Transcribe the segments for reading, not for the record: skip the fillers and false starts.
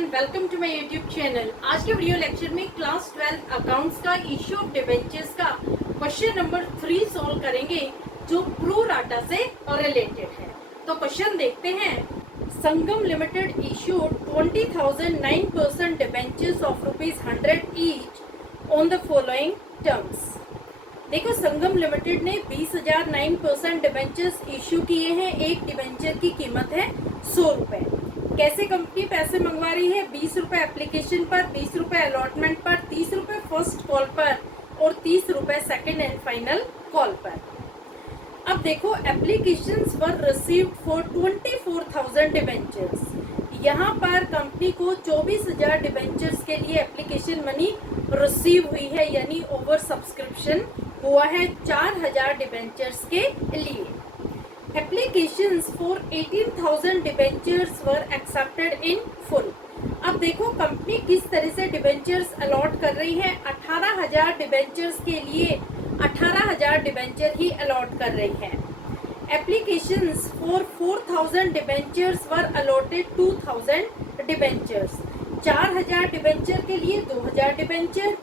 Everyone, welcome to my YouTube channel. आज के video lecture में क्लास 12 अकाउंट्स का इश्यू ऑफ डिबेंचर्स का क्वेश्चन नंबर 3 सॉल्व करेंगे, जो प्रो राटा से रिलेटेड है। तो क्वेश्चन देखते हैं। Sangam limited issued 20,009% debentures of ₹100 each on the following terms. देखो, संगम लिमिटेड ने 20,009% डिबेंचर्स इश्यू किए हैं। एक डिबेंचर की कीमत है 100 रुपए। कैसे कंपनी पैसे मंगवा रही है? 20 रुपए एप्लीकेशन पर, 20 रुपए अलॉटमेंट पर, 30 रुपए फर्स्ट कॉल पर और 30 रुपए सेकेंड एंड फाइनल कॉल पर। अब देखो, applications were received for 24,000 debentures. यहाँ पर कंपनी को 24,000 डिबेंचर्स के लिए एप्लीकेशन मनी रिसीव हुई है, यानी ओवर सब्सक्रिप्शन हुआ है 4,000 डिबेंचर्स के लिए। Applications for 18,000 debentures were accepted in full। अब देखो, कंपनी किस तरह से डिबेंचर्स अलॉट कर रही है। 18,000 डिबेंचर्स के लिए 18,000 डिबेंचर ही अलॉट कर रही है। Applications for 4,000 debentures were allotted 2,000 debentures. 4,000 debenture के लिए 2,000 debenture.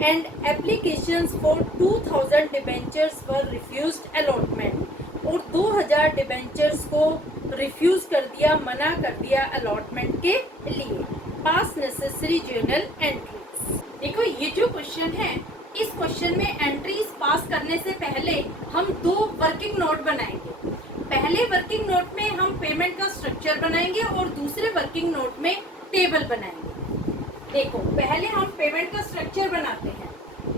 And applications for 2,000 debentures were refused allotment. और 2,000 डिबेंचर्स को रिफ्यूज कर दिया, मना कर दिया अलॉटमेंट के लिए। पास नेसेसरी जर्नल एंट्रीज। देखो, ये जो क्वेश्चन है, इस क्वेश्चन में एंट्रीज पास करने से पहले हम 2 वर्किंग नोट बनाएंगे। पहले वर्किंग नोट में हम पेमेंट का स्ट्रक्चर बनाएंगे और दूसरे वर्किंग नोट में टेबल बनाएंगे। देखो, पहले हम पेमेंट का स्ट्रक्चर बनाते हैं।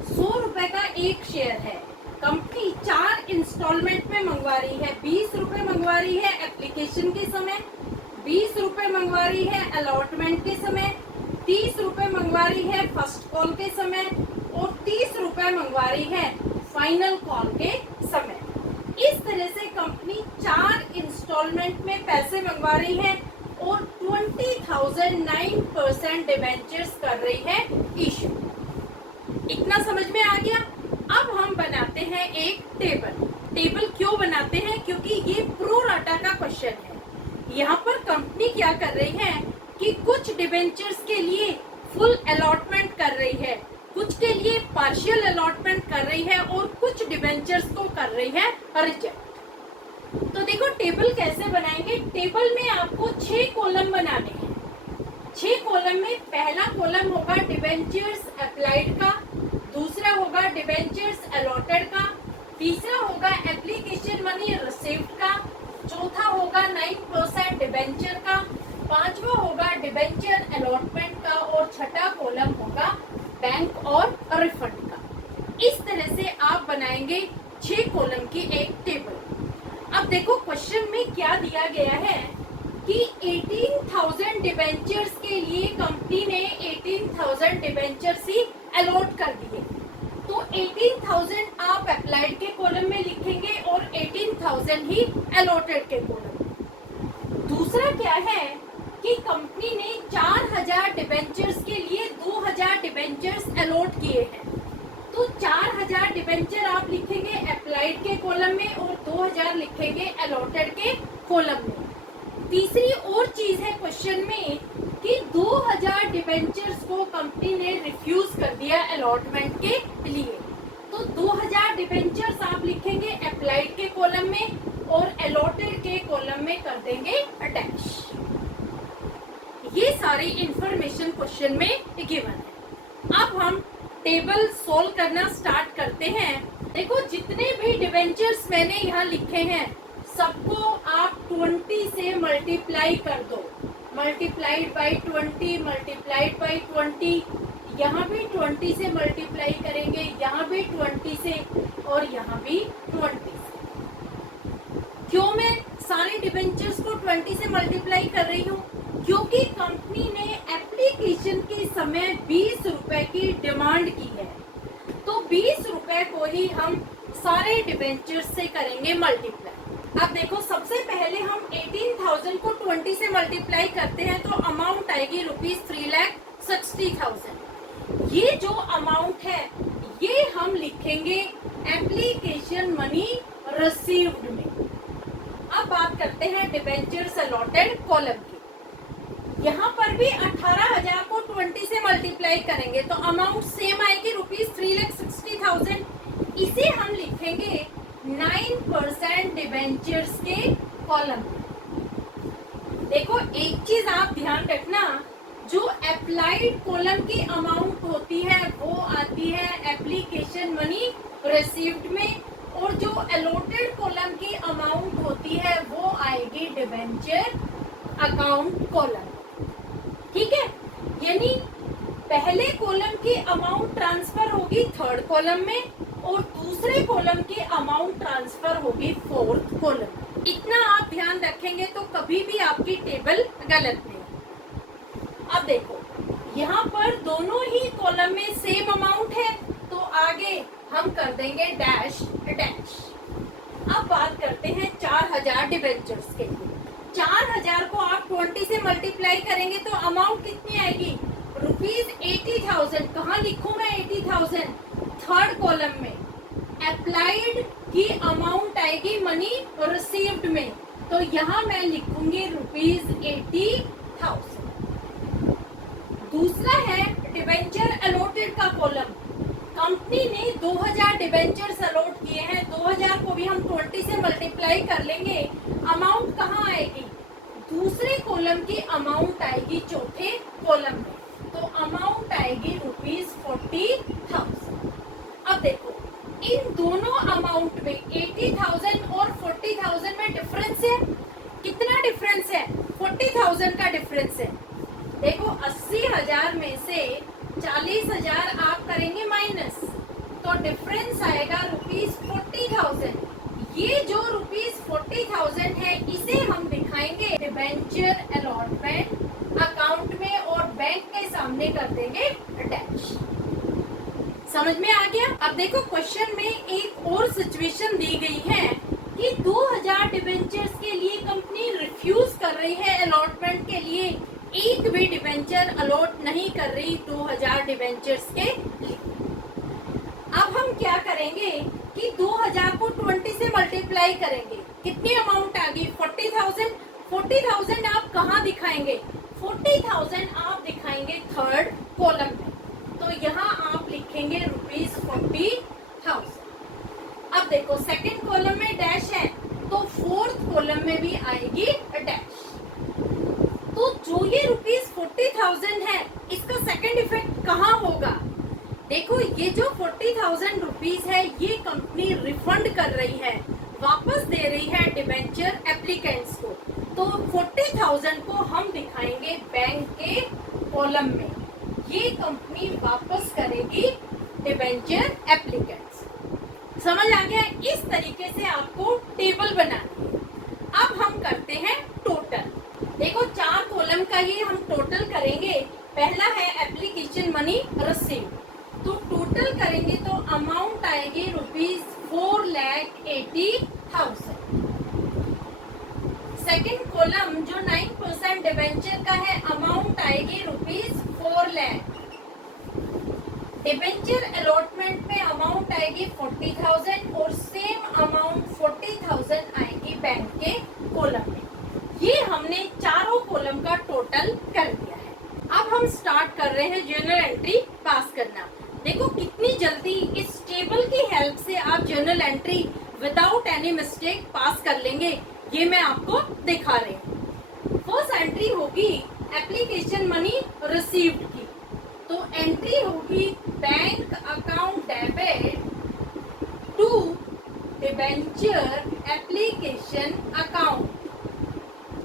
100 रुपए का एक शेयर है। कंपनी 4 इंस्टॉलमेंट में मंगवा रही है। 20 रुपए मंगवा रही है एप्लीकेशन के समय, 20 रुपए मंगवा रही है अलॉटमेंट के समय, 30 रुपए मंगवा रही है फर्स्ट कॉल के समय और 30 रुपए मंगवा रही है फाइनल कॉल के समय। इस तरह से कंपनी 4 इंस्टॉलमेंट में पैसे मंगवा रही है और 20,009% डिबेंचर्स कर रही है इश्यू। इतना समझ में आ गया। अब हम बनाते हैं एक टेबल। टेबल क्यों बनाते हैं? क्योंकि ये प्रो राटा का क्वेश्चन है। यहाँ पर कंपनी क्या कर रही है कि कुछ डिबेंचर्स के लिए फुल अलॉटमेंट कर रही है, कुछ के लिए पार्शियल अलॉटमेंट कर रही है और कुछ डिबेंचर्स को कर रही है रिजेक्ट। तो देखो, टेबल कैसे बनाएंगे। टेबल में आपको 6 कॉलम बनाने हैं। 6 कॉलम में पहला कॉलम होगा डिबेंचर्स अप्लाइड का, दूसरा होगा डिबेंचर्स अलॉटेड का, तीसरा होगा एप्लीकेशन मनी रिसीव्ड का, चौथा होगा 9% डिबेंचर का, पांचवा होगा डिबेंचर अलॉटमेंट का और छठा कॉलम होगा बैंक और रिफंड का। इस तरह से आप बनाएंगे 6 कॉलम की एक टेबल। अब देखो, क्वेश्चन में क्या दिया गया है कि 18,000 डिबेंचर्स के लिए कंपनी ने 18,000 डिबेंचर्स ही अलॉट कर दिए। तो 18,000 आप अप्लाइड के कॉलम में लिखेंगे और 18,000 ही अलॉटेड के कॉलम में। दूसरा क्या है कि कंपनी ने 4,000 डिबेंचर्स के लिए 2,000 डिबेंचर्स अलॉट किए हैं। तो 4,000 डिबेंचर आप लिखेंगे अप्लाइड के कॉलम में और 2,000 लिखेंगे अलॉटेड के कॉलम में। तीसरी और चीज है क्वेश्चन में कि 2,000 डिबेंचर्स को कंपनी ने रिफ्यूज कर दिया अलॉटमेंट के लिए। तो 2,000 डिबेंचर्स आप लिखेंगे अप्लाइड के कॉलम में और अलॉटेड के कॉलम में कर देंगे अटैच। ये सारी इंफॉर्मेशन क्वेश्चन में गिवन है। अब हम टेबल सोल्व करना स्टार्ट करते हैं। देखो, जितने भी डिबेंचर्स मैंने यहाँ लिखे हैं सबको आप 20 से मल्टीप्लाई कर दो। Multiplied by 20, multiplied by 20। यहाँ भी 20 से मल्टीप्लाई करेंगे, यहाँ भी 20 से और यहाँ भी 20 से। क्यों मैं सारे डिबेंचर्स को 20 से मल्टीप्लाई कर रही हूँ? क्योंकि कंपनी ने एप्लीकेशन के समय 20 रुपए की डिमांड की है। तो 20 रुपए को ही हम सारे डिबेंचर्स से करेंगे मल्टीप्लाई। अब देखो, सबसे पहले हम 18,000 को 20 से मल्टीप्लाई करते हैं तो अमाउंट आएगी ₹3,60,000। ये जो अमाउंट है ये हम लिखेंगे एप्लीकेशन मनी रिसीव्ड में। अब बात करते हैं डिबेंचर्स अलॉटेड कॉलम की। यहाँ पर भी 18,000 को 20 से मल्टीप्लाई करेंगे तो अमाउंट सेम आएगी ₹3,60,000। इसे हम लिखेंगे 9% डिबेंचर्स के कॉलम में। देखो एक चीज आप ध्यान रखना, जो अप्लाइड कॉलम की अमाउंट होती है वो आती है एप्लीकेशन मनी रिसीव्ड में, और जो अलॉटेड कॉलम की अमाउंट होती है वो आएगी डिबेंचर अकाउंट कॉलम। ठीक है, यानी पहले कॉलम की अमाउंट ट्रांसफर होगी थर्ड कॉलम में और दूसरे कॉलम की अमाउंट ट्रांसफर होगी फोर्थ कॉलम में। इतना आप ध्यान रखेंगे तो कभी भी आपकी टेबल गलत नहीं। अब देखो यहाँ पर दोनों ही कॉलम में सेम अमाउंट है तो आगे हम कर देंगे डैश डैश। अब बात करते हैं 4,000 डिबेंचर्स के लिए। 4,000 को आप 20 से मल्टीप्लाई करेंगे तो अमाउंट कितनी आएगी ₹80,000। कहाँ लिखूं मैं 80,000? थर्ड कॉलम में। अप्लाइड की अमाउंट आएगी मनी रिसीव्ड में, तो यहाँ मैं लिखूंगी ₹80,000। दूसरा है डिबेंचर अलॉटेड का कॉलम। कंपनी ने 2,000 डिबेंचर्स अलॉट किए हैं, 2,000 को भी हम 20 से मल्टीप्लाई कर लेंगे। अमाउंट कहाँ आएगी? दूसरे कॉलम की अमाउंट आएगी चौथे कॉलम में, तो अमाउंट आएगी ₹40,000। अब देखो इन दोनों अमाउंट में 80,000 और 40,000 में डिफरेंस है। कितना डिफरेंस है? 40,000 का डिफरेंस है। देखो 80,000 में से 40,000 आप करेंगे माइनस, तो डिफरेंस आएगा ₹40,000। ये जो ₹40,000 है इसे हम दिखाएंगे डिबेंचर अलॉटमेंट अकाउंट में और बैंक के सामने कर देंगे डैश। समझ में आ गया? अब देखो क्वेश्चन में एक और सिचुएशन दी गई है कि 2,000 डिबेंचर्स के लिए कंपनी रिफ्यूज कर रही है अलॉटमेंट के लिए, एक भी डिबेंचर अलॉट नहीं कर रही 2,000 डिबेंचर्स के लिए। अब हम क्या करेंगे कि 2,000 को 20 से मल्टीप्लाई करेंगे। कितनी अमाउंट आ गई? 40,000। 40,000 आप कहाँ दिखाएंगे? 40,000 आप दिखाएंगे थर्ड कॉलम में, तो यहाँ आप लिखेंगे ₹40,000। अब देखो सेकंड कॉलम में डैश है तो फोर्थ कॉलम में भी आएगी डैश। तो जो ये ₹40,000 है इसका सेकंड इफेक्ट कहाँ होगा? देखो ये जो ₹40,000 है ये कंपनी रिफंड कर रही है, वापस दे रही है डिबेंचर एप्लीकेंट्स को, तो 40,000 को हम दिखाएंगे बैंक के कॉलम में। ये कंपनी वापस करेगी डिबेंचर एप्लीकेंट्स। समझ आ गया? इस तरीके से आपको टेबल बनानी है। अब हम करते हैं टोटल। देखो 4 कॉलम का ये हम टोटल करेंगे। पहला है एप्लीकेशन मनी रिसीव, तो टोटल करेंगे तो अमाउंट आएगी ₹4,80,000। सेकंड कॉलम जो 9% डिबेंचर का है अमाउंट आएगी ₹4 लाख। डिबेंचर अलॉटमेंट में अमाउंट आएगी 40,000 और सेम अमाउंट 40,000 आएगी बैंक के कॉलम में। ये हमने चारों कॉलम का टोटल कर दिया है। अब हम स्टार्ट कर रहे हैं जर्नल एंट्री पास करना। देखो कितनी जल्दी इस टेबल की हेल्प से आप journal entry without any mistake pass कर लेंगे, ये मैं आपको दिखा रही हूँ। फर्स्ट एंट्री होगी एप्लीकेशन मनी रिसीव्ड की, तो एंट्री होगी bank account debit to debenture application account.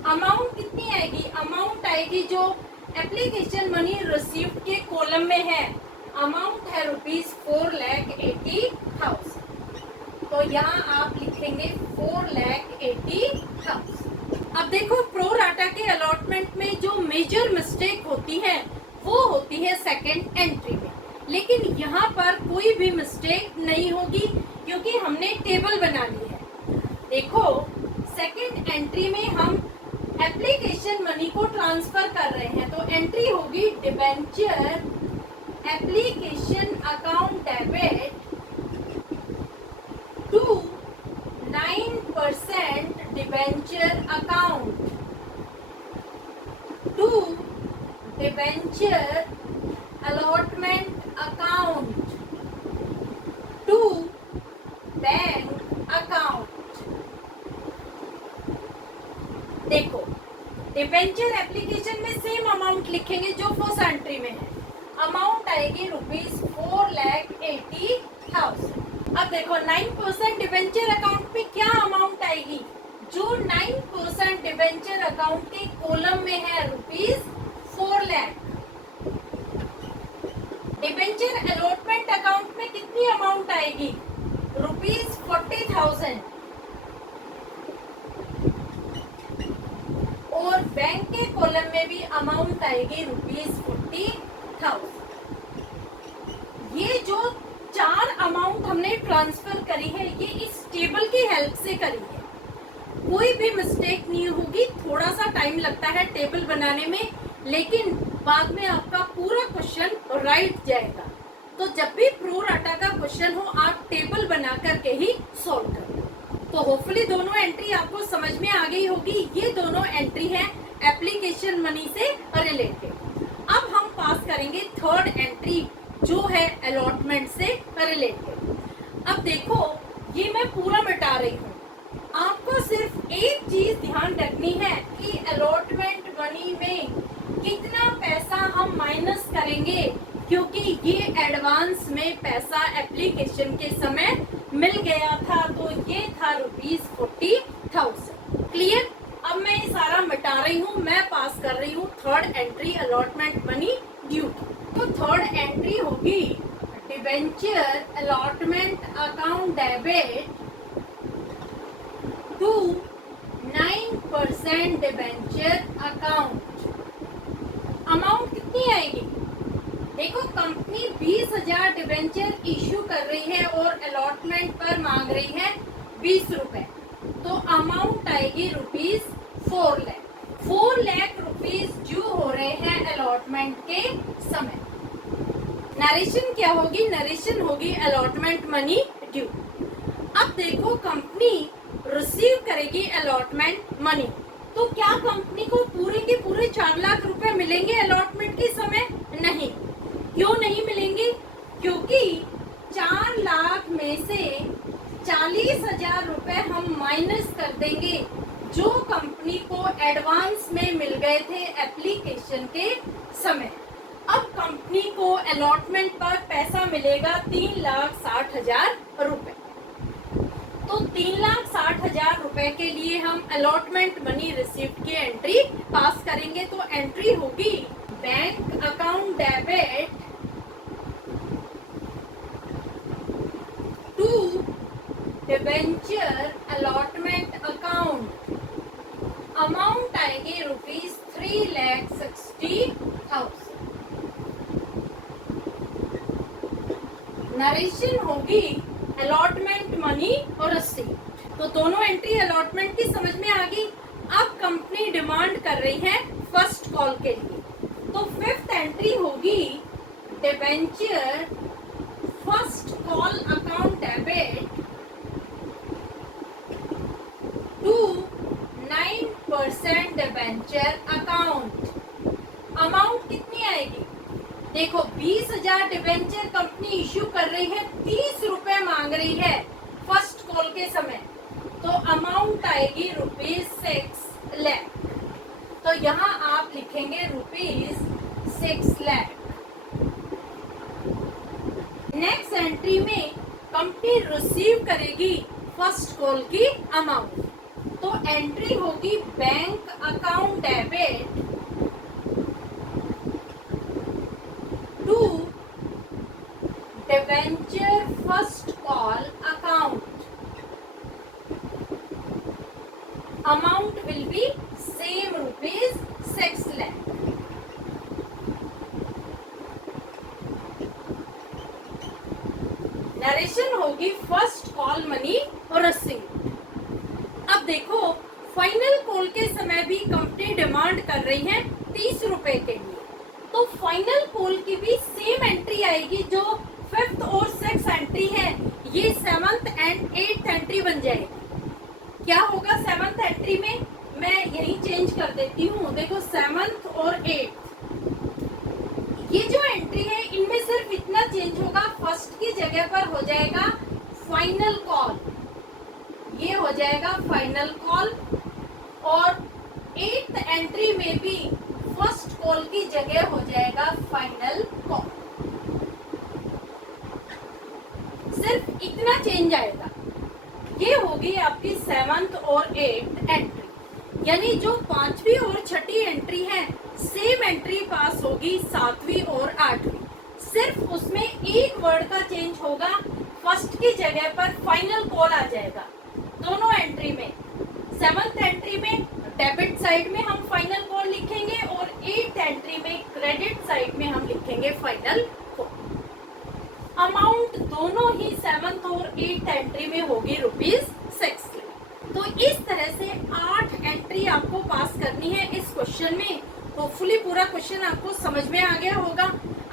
Amount कितनी आएगी? अमाउंट आएगी जो एप्लीकेशन मनी रिसीव्ड के कॉलम में है, अमाउंट है ₹4,80,000, तो यहाँ आप लिखेंगे 4,80,000। अब देखो प्रो राटा के अलॉटमेंट में जो मेजर मिस्टेक होती है वो होती है सेकंड एंट्री में, लेकिन यहाँ पर कोई भी मिस्टेक नहीं होगी क्योंकि हमने टेबल बना ली है। देखो सेकंड एंट्री में हम एप्लीकेशन मनी को ट्रांसफर कर रहे हैं, तो एंट्री होगी debenture application account debit to 9% debenture account to debenture allotment account to bank account. देखो डिबेंचर एप्लीकेशन में सेम अमाउंट लिखेंगे जो फर्स्ट एंट्री में है। अमाउंट आएगी ₹4,80,000। अब देखो 9% डिबेंचर अकाउंट पे क्या अमाउंट आएगी? जो 9% डिबेंचर अकाउंट के कॉलम में है ₹4 लाख। डिबेंचर अलॉटमेंट अकाउंट में कितनी अमाउंट आएगी? ₹40,000। और बैंक के कॉलम में भी अमाउंट आएगी ₹40,000। ये जो 4 अमाउंट हमने ट्रांसफर करी है ये इस टेबल की हेल्प से करी है। कोई भी मिस्टेक नहीं होगी। थोड़ा सा टाइम लगता है टेबल बनाने में, लेकिन बाद में आपका पूरा क्वेश्चन राइट जाएगा। तो जब भी प्रो राटा का क्वेश्चन हो आप टेबल बना करके ही सॉल्व करें। तो होपफुली दोनों एंट्री आपको समझ में आ गई होगी। ये दोनों एंट्री है एप्लीकेशन मनी से रिलेटेड। अब हम पास करेंगे थर्ड एंट्री जो है अलॉटमेंट से रिलेटेड। अब देखो ये मैं पूरा मिटा रही हूँ। आपको सिर्फ एक चीज ध्यान रखनी है कि अलॉटमेंट मनी में कितना पैसा हम माइनस करेंगे, क्योंकि ये एडवांस में पैसा एप्लीकेशन के समय मिल गया था। तो ये था ₹40,000। क्लियर? अब मैं ये सारा मिटा रही हूँ। मैं पास कर रही हूँ third entry allotment money due. तो थर्ड एंट्री होगी debenture allotment account debit to 9% debenture account. Amount कितनी आएगी? देखो कंपनी 20,000 डिबेंचर इश्यू कर रही है और अलॉटमेंट पर मांग रही है 20 रुपए। तो अमाउंट आएगी ₹4 लाख। 4 लाख रुपीज ड्यू हो रहे हैं अलॉटमेंट के समय। नरेशन क्या होगी? नरेशन होगी अलॉटमेंट मनी ड्यू। अब देखो कंपनी रिसीव करेगी अलॉटमेंट मनी। तो क्या कंपनी को पूरे के पूरे 4 लाख रुपए मिलेंगे अलॉटमेंट के समय? नहीं। क्यों नहीं मिलेंगे? क्योंकि 4 लाख में से 40,000 रुपए हम माइनस कर देंगे जो कंपनी को एडवांस में मिल गए थे एप्लीकेशन के समय। अब कंपनी को अलॉटमेंट पर पैसा मिलेगा 3,60,000 रुपए। तो 3,60,000 रुपए के लिए हम अलॉटमेंट मनी रिसीव्ड की एंट्री पास करेंगे। तो एंट्री होगी bank account debit to debenture allotment account. Amount आएगी ₹3,60,000। नरेशन होगी अलॉटमेंट मनी और रिसीट। तो दोनों एंट्री अलॉटमेंट की समझ में आ गई। अब कंपनी डिमांड कर रही है फर्स्ट कॉल के लिए। तो फिफ्थ एंट्री होगी debenture first call account debit to 9% debenture account. Amount कितनी आएगी? देखो 20,000 डिबेंचर कंपनी इश्यू कर रही है, 30 रुपए मांग रही है फर्स्ट कॉल के समय। तो अमाउंट आएगी ₹6 लाख। तो यहाँ आप लिखेंगे ₹6 लाख। नेक्स्ट एंट्री में कंपनी रिसीव करेगी फर्स्ट कॉल की अमाउंट। तो एंट्री होगी bank account debit to debenture first call account. Amount will be same ₹6 lakh. Narration होगी फर्स्ट कॉल मनी और रिसीव। अब देखो फाइनल कॉल के समय भी कंपनी डिमांड कर रही है 30 रुपए के लिए। तो फाइनल कॉल की भी सेम एंट्री आएगी जो फिफ्थ और सिक्स एंट्री है। ये 7th एंड 8th एंट्री बन जाएगी। क्या होगा 7th एंट्री में? मैं यही चेंज कर देती हूँ। देखो 7th और 8th ये जो एंट्री है इनमें सिर्फ इतना चेंज होगा, फर्स्ट की जगह पर हो जाएगा फाइनल कॉल, ये हो जाएगा फाइनल कॉल। और 8th एंट्री में भी फर्स्ट कॉल की जगह हो जाएगा फाइनल कॉल। सिर्फ इतना चेंज आएगा। ये होगी आपकी 7th और 8th एंट्री, यानी जो 5वीं और 6ठी एंट्री है सेम एंट्री पास होगी 7वीं और 8वीं। सिर्फ उसमें एक वर्ड का चेंज होगा, फर्स्ट की जगह पर फाइनल कॉल आ जाएगा दोनों एंट्री में। 7th एंट्री में डेबिट साइड में हम फाइनल कॉल लिखेंगे और 8th एंट्री में क्रेडिट साइड में हम लिखेंगे फाइनल कॉल। अमाउंट दोनों ही 7th और 8th एंट्री में होगी ₹6। तो इस तरह से 8 एंट्री आपको पास करनी है इस क्वेश्चन में। होपफुली पूरा क्वेश्चन आपको समझ में आ गया होगा।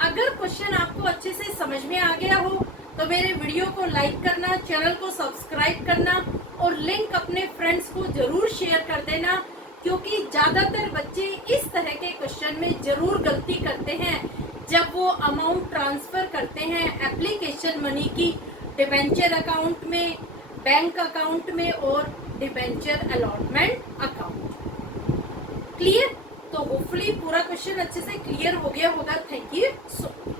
अगर क्वेश्चन आपको अच्छे से समझ में आ गया हो तो मेरे वीडियो को लाइक करना, चैनल को सब्सक्राइब करना और लिंक अपने फ्रेंड्स को जरूर शेयर कर देना, क्योंकि ज्यादातर बच्चे इस तरह के क्वेश्चन में जरूर गलती करते हैं जब वो अमाउंट ट्रांसफर करते हैं एप्लीकेशन मनी की डिबेंचर अकाउंट में, बैंक अकाउंट में और डिबेंचर अलॉटमेंट अकाउंट। क्लियर? तो होपफुली पूरा क्वेश्चन अच्छे से क्लियर हो गया होगा। Thank you so much.